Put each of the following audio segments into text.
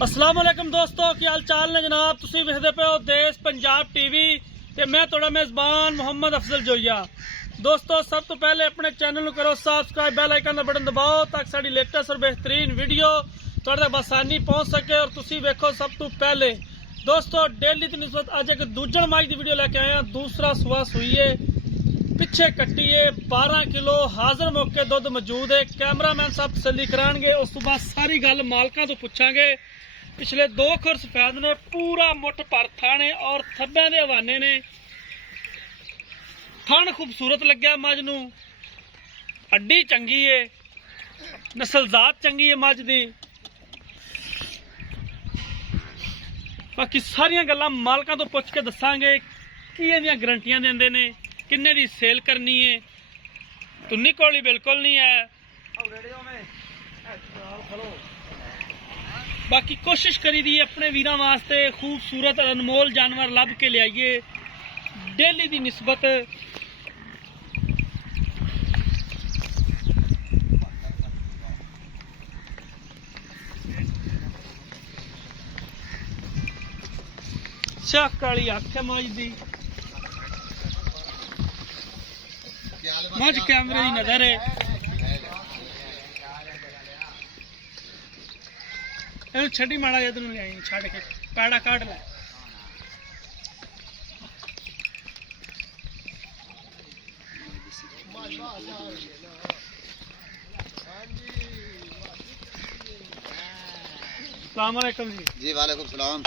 अस्सलाम वालेकुम दोस्तों, की हाल चाल ने जनाब। तुसीं वेखदे पे हो देश पंजाब टीवी ते मैं तुहाडा मेज़बान मोहम्मद अफजल जोइया। दोस्तों, सब तो पहले अपने चैनल नूं करो सब्सक्राइब, बेल आइकन दा बटन दबाओ ताकि साडी लेटेस्ट और बेहतरीन वीडियो तुहाडे तक आसानी पहुंच सके और तुसीं वेखो सब तो पहले। दोस्तों, डेली दी निस्बत अज एक दूजण माई दी वीडियो लेके आए हैं। दूसरा सुआ सुईए पिछे कट्टिए 12 किलो हाजिर मौके दुध मौजूद है। कैमरामैन साहब तसल्ली कराएंगे, उस तो बाद सारी गल मालकां तो पुछांगे। पिछले 2 खुर सफेद ने पूरा मुठ भर थाने और थब्बे दे हवाने ने। थन खूबसूरत लग्या मझ नूं, हड्डी चंगी है, नस्लजात चंगी है मझ दी। बाकी सारियां गल्लां मालकां तो पुछ के दसांगे की इहदियां गारंटियां देंदे ने, किन्ने दी सेल करनी है। तुन्नी कोली बिल्कुल नहीं है। बाकी कोशिश करी दी अपने वीरां वास्ते खूबसूरत अनमोल जानवर लभ के लियाइए डेली दी निस्बत। शाख काली अख है मझ दी, मझ कैमरे की नजर है। छड़ी माड़ा इधर लियाई छड़ के पैड़ा काट लै। सलामकुम जी। जी वालेकुम सलाम।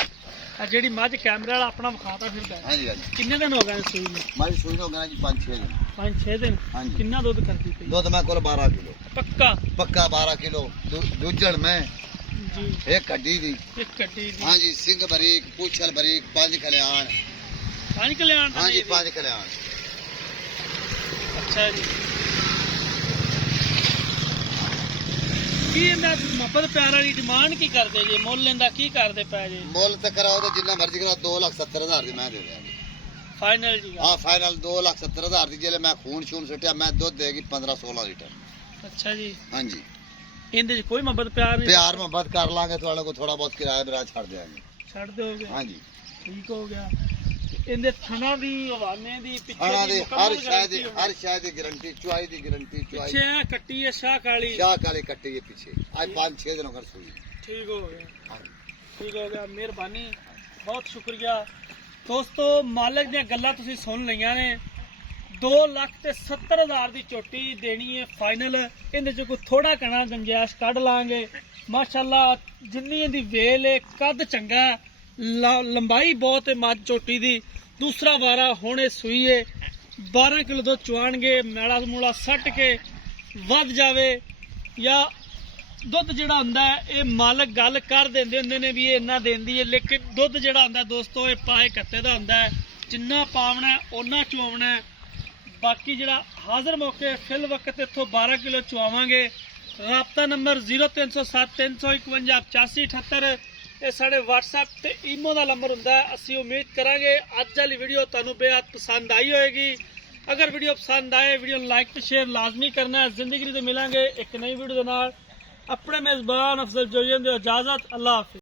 जी मझ कैमरे वाला अपना विखाता फिरदा है। हाँ जी हाँ जी। किन्ने दिन हो गए सूई में? हमारी सुई हो गया जी 5-6 दिन। 5-6 दिन। हाँ जी। कितना दूध करती थी? दूध मैं कोल 12 किलो पक्का पक्का 12 किलो दूजड़ में जी। एक कड्डी दी। एक कट्टी दी। हाँ जी, सिंह बरीक, पूछल बरीक, 5 कल्याण। 5 कल्याण। हाँ जी 5 कल्याण। अच्छा जी। की मोहब्बत प्यार वाली डिमांड की करते जी? मुल लेंदा की करते पै जी? मोल तो कराओ तो जितना मर्जी कराओ 2,70,000 दी मैं दे दिया। फाइनल जी? हाँ फाइनल 2,70,000 दी। जिले मैं खून शून सुटिया मैं दूध देगी 15-16 लीटर। अच्छा जी। हाँ जी। इनदे कोई मोहब्बत प्यार नहीं? प्यार मोहब्बत कर लांगे थोड़ा को थोड़ा बहुत किराया बिरा छड़ देंगे। छड़ दोगे? हाँ जी। ठीक हो गया। इनदे थना दी, हवाने दी, हाँ पिछे दी, हर शायद गारंटी, चुआई दी गारंटी। चुआई पीछे है कट्टी है शाह काली। शाह काली कट्टी है पीछे। आज 5-6 दिनों कर सुई। ठीक हो गया, ठीक हो गया। मेहरबानी, बहुत शुक्रिया। दोस्तों, मालिक दी गल्लां तुसीं सुन लईयां ने। 2,70,000 दी चोटी देनी है फाइनल। इहदे च कोई थोड़ा घना गुंजाइश कढ लांगे। माशाअल्लाह जिन्नी इहदी वेल है, कद चंगा, लंबाई बहुत है मझ चोटी दी। दूसरा वारा होने सूई है। 12 किलो दुध चुआणगे। मैला मूला सट के वध जावे या दुध जिहड़ा हुंदा है ये मालक गल कर देंदे हुंदे ने भी इन्ना देंदी है, लेकिन दुध जिहड़ा हुंदा दोस्तों ये पाए कत्ते दा हुंदा है। जिन्ना पावना है उन्ना चुआवना है। बाकी जिहड़ा हाजिर मौके फिल वक्त इत्थों 12 किलो चुआवांगे। राबता नंबर 0307 351 8578 ये साढ़े व्हाट्सएप ते ईमो का नंबर हुंदा है। असीं उम्मीद करांगे अज वाली वीडियो तुहानूं बेहद पसंद आई होएगी। अगर वीडियो पसंद आए वीडियो लाइक ते शेयर लाजमी करना है। जिंदगी तो मिलांगे एक नई वीडियो के नाल। अपने मेज़बान अफजल जोइया दी इजाजत। अल्लाह हाफिज़।